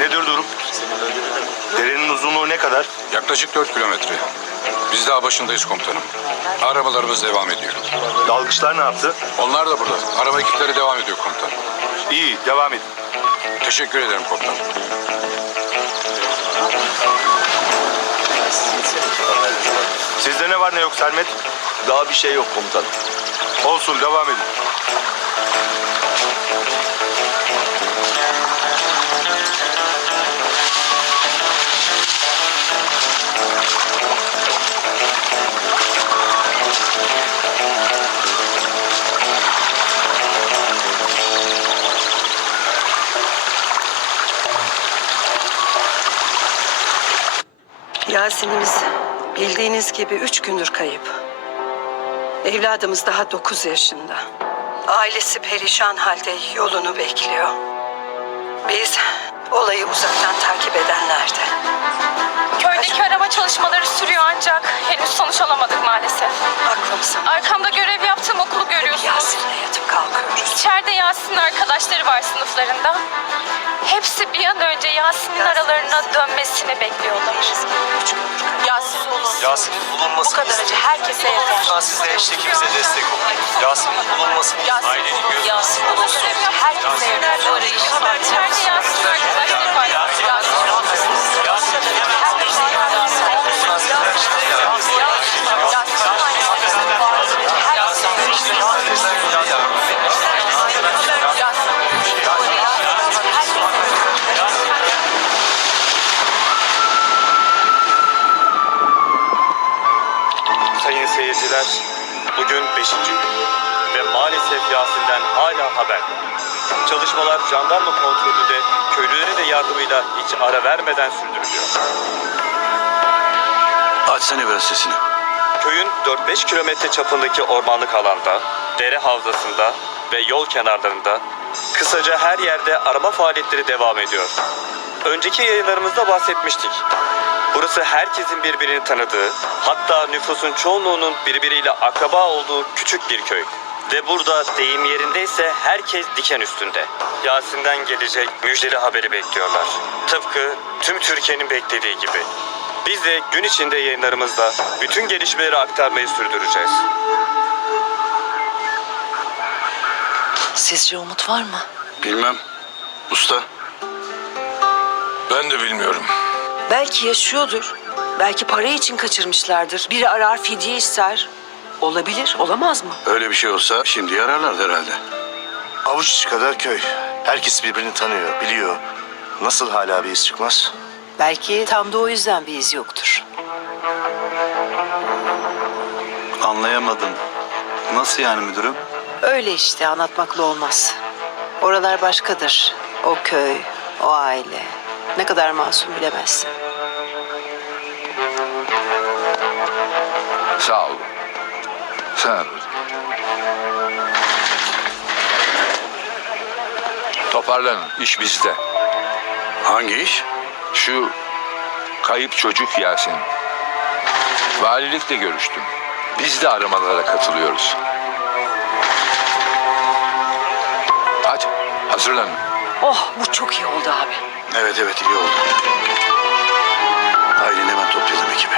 Nedir durum? Derenin uzunluğu ne kadar? Yaklaşık 4 kilometre. Biz daha başındayız komutanım. Aramalarımız devam ediyor. Dalgıçlar ne yaptı? Onlar da burada. Arama ekipleri devam ediyor komutanım. İyi, devam edin. Teşekkür ederim komutanım. Sizde ne var ne yok Sermet? Daha bir şey yok komutanım. Olsun, devam edin. Yasin'imiz bildiğiniz gibi üç gündür kayıp. Evladımız daha dokuz yaşında. Ailesi perişan halde yolunu bekliyor. Biz olayı uzaktan takip edenlerdi. Köydeki arama çalışmaları sürüyor ancak henüz sonuç alamadık maalesef. Aklımıza Arkamda Yasin'in arkadaşları var sınıflarında. Hepsi bir an önce Yasin'in aralarına dönmesini bekliyorlar. Yasin Yasin'in bulunması bu kadar acı herkese yeter. Lütfen siz de eşlikimize destek olun. Yasin'in bulunmasını ailenin gözü. Yasin bulunsun. Herkese yeter. İçeride Yasin'in arkadaşları Sayın seyirciler, bugün 5. gün ve maalesef Yasin'den hala haber. Çalışmalar jandarma kontrolünde köylülerin de yardımıyla hiç ara vermeden sürdürülüyor. Açsana biraz sesini. Köyün 4-5 kilometre çapındaki ormanlık alanda, dere havzasında ve yol kenarlarında kısaca her yerde arama faaliyetleri devam ediyor. Önceki yayınlarımızda bahsetmiştik. Burası herkesin birbirini tanıdığı, hatta nüfusun çoğunluğunun birbiriyle akraba olduğu küçük bir köy. Ve burada deyim yerindeyse herkes diken üstünde. Yasin'den gelecek müjdeli haberi bekliyorlar. Tıpkı tüm Türkiye'nin beklediği gibi. Biz de gün içinde yayınlarımızda bütün gelişmeleri aktarmayı sürdüreceğiz. Sizce umut var mı? Bilmem. Usta. Ben de bilmiyorum. Belki yaşıyordur. Belki para için kaçırmışlardır. Biri arar fidye ister. Olabilir, olamaz mı? Öyle bir şey olsa şimdi yararlardı herhalde. Avuç içi kadar köy. Herkes birbirini tanıyor, biliyor. Nasıl hala bir iz çıkmaz? Belki tam da o yüzden bir iz yoktur. Anlayamadım. Nasıl yani müdürüm? Öyle işte anlatmakla olmaz. Oralar başkadır. O köy, o aile. Ne kadar masum bilemezsin. Sağ ol. Sen. Toparlanın. iş bizde. Hangi iş? Şu kayıp çocuk Yasin. Valilikle görüştüm. Biz de aramalara katılıyoruz. Hadi hazırlanın. Oh bu çok iyi oldu abi. Evet evet iyi oldu. Ailen hemen toplayalım ekibi.